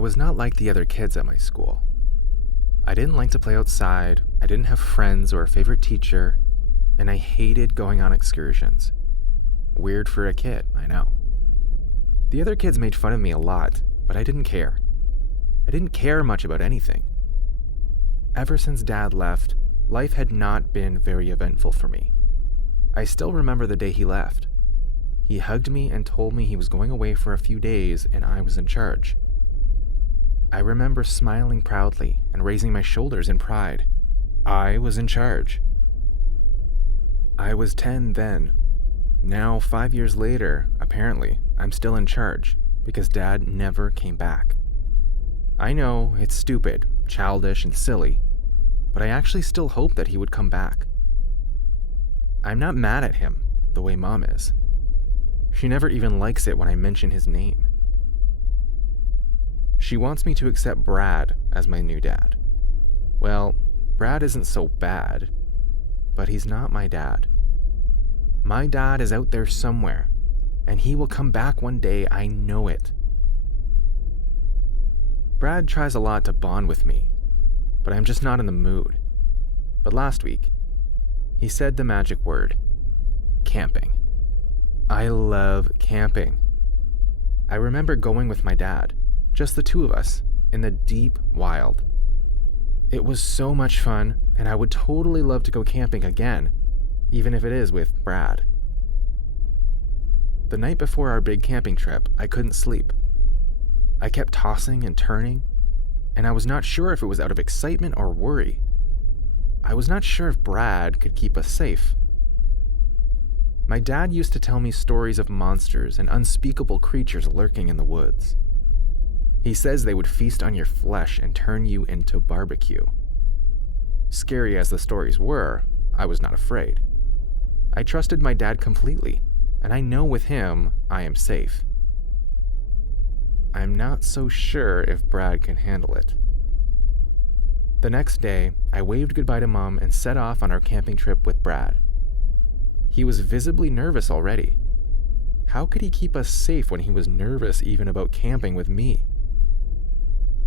was not like the other kids at my school. I didn't like to play outside, I didn't have friends or a favorite teacher, and I hated going on excursions. Weird for a kid, I know. The other kids made fun of me a lot, but I didn't care. I didn't care much about anything. Ever since Dad left, life had not been very eventful for me. I still remember the day he left. He hugged me and told me he was going away for a few days and I was in charge. I remember smiling proudly and raising my shoulders in pride. I was in charge. I was 10 then. Now, 5 years later, apparently, I'm still in charge because Dad never came back. I know it's stupid, childish, and silly, but I actually still hope that he would come back. I'm not mad at him the way Mom is. She never even likes it when I mention his name. She wants me to accept Brad as my new dad. Well, Brad isn't so bad, but he's not my dad. My dad is out there somewhere, and he will come back one day, I know it. Brad tries a lot to bond with me, but I'm just not in the mood. But last week, he said the magic word, camping. I love camping. I remember going with my dad, just the two of us, in the deep wild. It was so much fun, and I would totally love to go camping again, even if it is with Brad. The night before our big camping trip, I couldn't sleep. I kept tossing and turning, and I was not sure if it was out of excitement or worry. I was not sure if Brad could keep us safe. My dad used to tell me stories of monsters and unspeakable creatures lurking in the woods. He says they would feast on your flesh and turn you into barbecue. Scary as the stories were, I was not afraid. I trusted my dad completely, and I know with him, I am safe. I'm not so sure if Brad can handle it. The next day, I waved goodbye to Mom and set off on our camping trip with Brad. He was visibly nervous already. How could he keep us safe when he was nervous even about camping with me?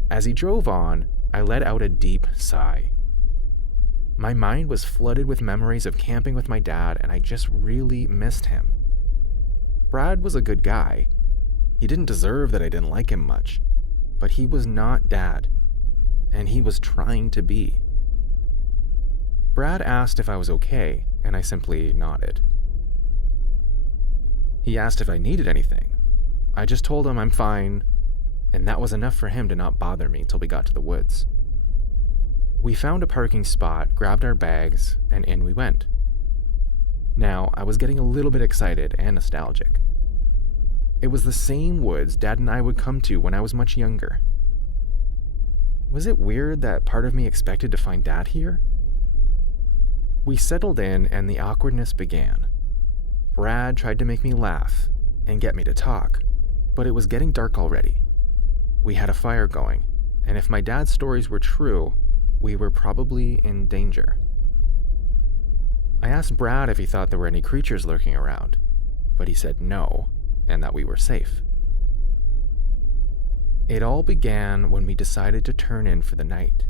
As he drove on, I let out a deep sigh. My mind was flooded with memories of camping with my dad, and I just really missed him. Brad was a good guy. He didn't deserve that I didn't like him much, but he was not Dad, and he was trying to be. Brad asked if I was okay, and I simply nodded. He asked if I needed anything. I just told him I'm fine, and that was enough for him to not bother me till we got to the woods. We found a parking spot, grabbed our bags, and in we went. Now, I was getting a little bit excited and nostalgic. It was the same woods Dad and I would come to when I was much younger. Was it weird that part of me expected to find Dad here? We settled in and the awkwardness began. Brad tried to make me laugh and get me to talk, but it was getting dark already. We had a fire going, and if my dad's stories were true, we were probably in danger. I asked Brad if he thought there were any creatures lurking around, but he said no, and that we were safe. It all began when we decided to turn in for the night.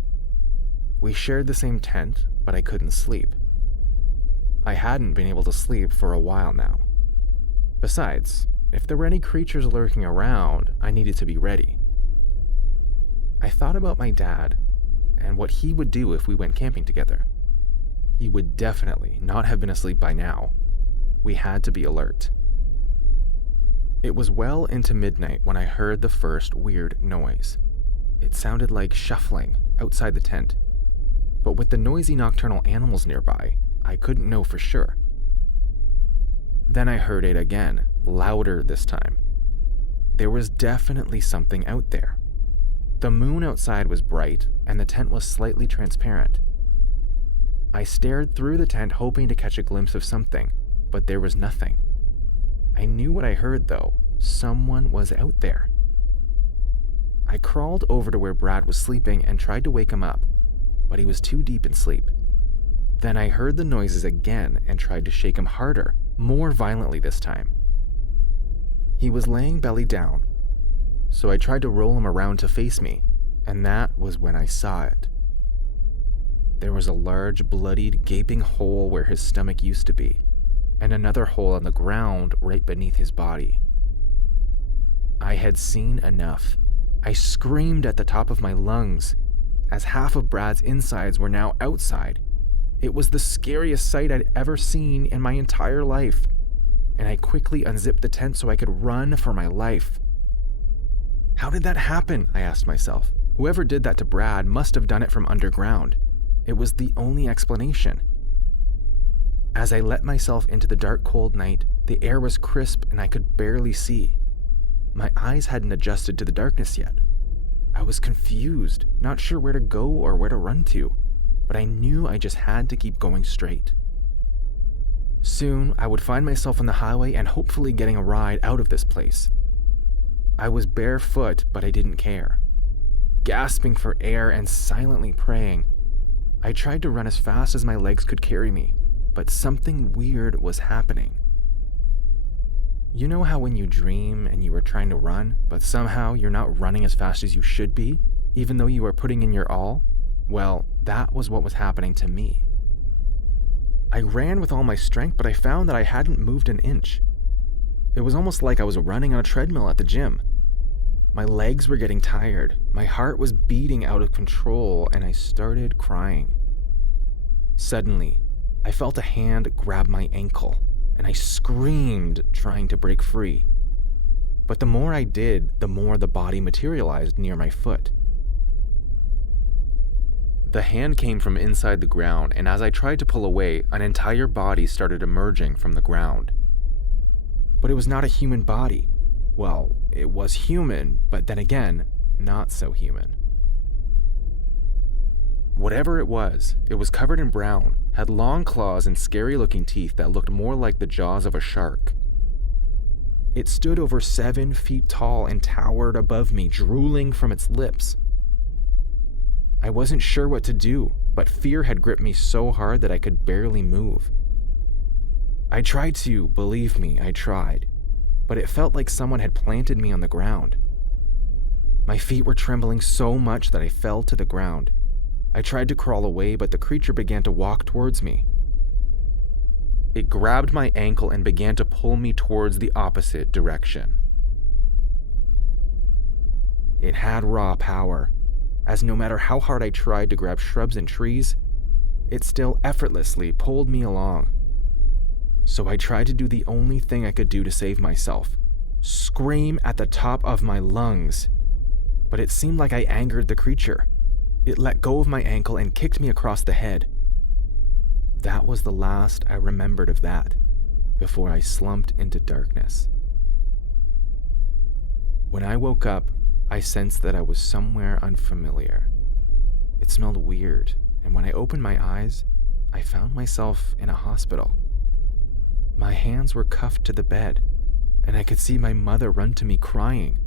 We shared the same tent, but I couldn't sleep. I hadn't been able to sleep for a while now. Besides, if there were any creatures lurking around, I needed to be ready. I thought about my dad and what he would do if we went camping together. He would definitely not have been asleep by now. We had to be alert. It was well into midnight when I heard the first weird noise. It sounded like shuffling outside the tent, but with the noisy nocturnal animals nearby, I couldn't know for sure. Then I heard it again, louder this time. There was definitely something out there. The moon outside was bright, and the tent was slightly transparent. I stared through the tent hoping to catch a glimpse of something, but there was nothing. I knew what I heard though. Someone was out there. I crawled over to where Brad was sleeping and tried to wake him up, but he was too deep in sleep. Then I heard the noises again and tried to shake him harder, more violently this time. He was laying belly down, so I tried to roll him around to face me, and that was when I saw it. There was a large, bloodied, gaping hole where his stomach used to be, and another hole on the ground right beneath his body. I had seen enough. I screamed at the top of my lungs, as half of Brad's insides were now outside. It was the scariest sight I'd ever seen in my entire life, and I quickly unzipped the tent so I could run for my life. How did that happen? I asked myself. Whoever did that to Brad must have done it from underground. It was the only explanation. As I let myself into the dark, cold night, the air was crisp and I could barely see. My eyes hadn't adjusted to the darkness yet. I was confused, not sure where to go or where to run to, but I knew I just had to keep going straight. Soon, I would find myself on the highway and hopefully getting a ride out of this place. I was barefoot, but I didn't care. Gasping for air and silently praying, I tried to run as fast as my legs could carry me, but something weird was happening. You know how when you dream and you are trying to run, but somehow you're not running as fast as you should be, even though you are putting in your all? Well, that was what was happening to me. I ran with all my strength, but I found that I hadn't moved an inch. It was almost like I was running on a treadmill at the gym. My legs were getting tired, my heart was beating out of control, and I started crying. Suddenly, I felt a hand grab my ankle, and I screamed, trying to break free. But the more I did, the more the body materialized near my foot. The hand came from inside the ground, and as I tried to pull away, an entire body started emerging from the ground. But it was not a human body. Well, it was human, but then again, not so human. Whatever it was covered in brown, had long claws and scary-looking teeth that looked more like the jaws of a shark. It stood over 7 feet tall and towered above me, drooling from its lips. I wasn't sure what to do, but fear had gripped me so hard that I could barely move. I tried to, believe me, I tried, but it felt like someone had planted me on the ground. My feet were trembling so much that I fell to the ground. I tried to crawl away, but the creature began to walk towards me. It grabbed my ankle and began to pull me towards the opposite direction. It had raw power, as no matter how hard I tried to grab shrubs and trees, it still effortlessly pulled me along. So I tried to do the only thing I could do to save myself, scream at the top of my lungs. But it seemed like I angered the creature. It let go of my ankle and kicked me across the head. That was the last I remembered of that, before I slumped into darkness. When I woke up, I sensed that I was somewhere unfamiliar. It smelled weird, and when I opened my eyes, I found myself in a hospital. My hands were cuffed to the bed, and I could see my mother run to me crying.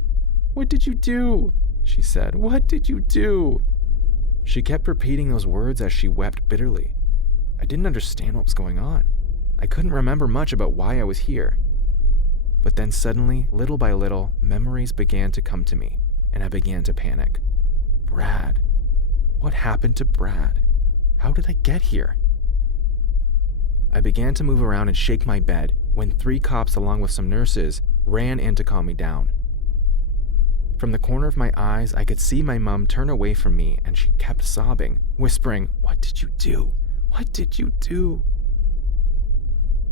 "What did you do?" she said. "What did you do?" She kept repeating those words as she wept bitterly. I didn't understand what was going on. I couldn't remember much about why I was here. But then suddenly, little by little, memories began to come to me, and I began to panic. Brad. What happened to Brad? How did I get here? I began to move around and shake my bed when 3 cops, along with some nurses, ran in to calm me down. From the corner of my eyes, I could see my mom turn away from me, and she kept sobbing, whispering, "What did you do? What did you do?"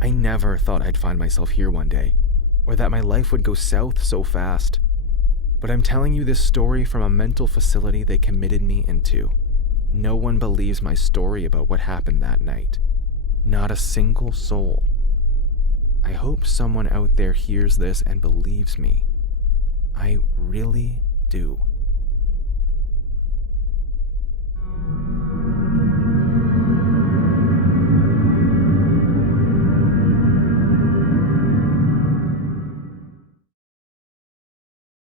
I never thought I'd find myself here one day, or that my life would go south so fast. But I'm telling you this story from a mental facility they committed me into. No one believes my story about what happened that night. Not a single soul. I hope someone out there hears this and believes me. I really do.